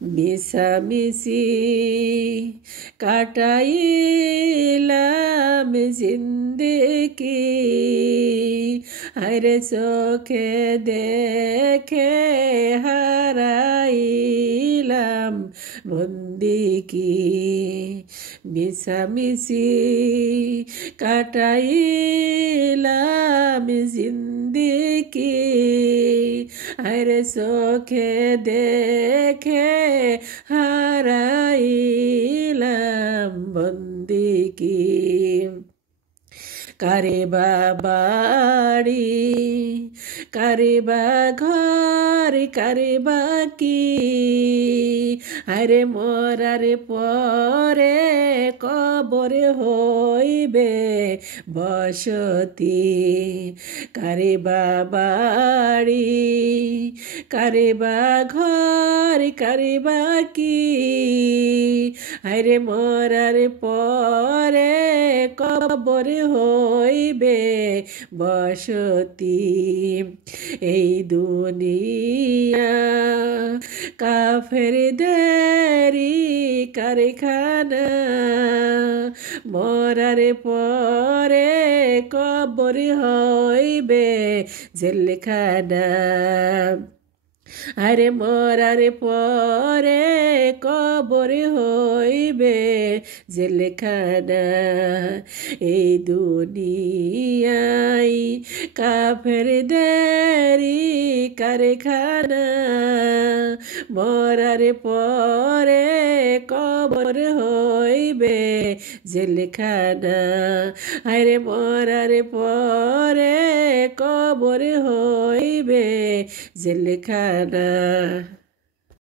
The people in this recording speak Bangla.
মিশামিশি কাটাইলাম জিন্দেগি আরে চোখে দেখে হারাইলাম বন্দিগি মিশামিশি কাটাইলাম জিন্দেগি আরে চোখে দেখে হারাইলাম বন্দিগি কারে বা বাড়ি কারে বা ঘর কারে বা কি আরে মরার পরে কবরে হইবে বসতি কারে বা বাড়ি কারে বা ঘর কারে বা কি আরে মরার পরে কবরে হইবে বসতি এই দুনিয়া কাফেরদেরই কারখানা মরার পরে কবর হইবে জেলখানা আরে মরার পরে কবর হইবে জেলখানা এই দুনিয়ায় কাফেরদেরই কারখানা মরার পরে কবর হইবে জেলখানা আরে মরার পরে কবর হইবে জেলখানা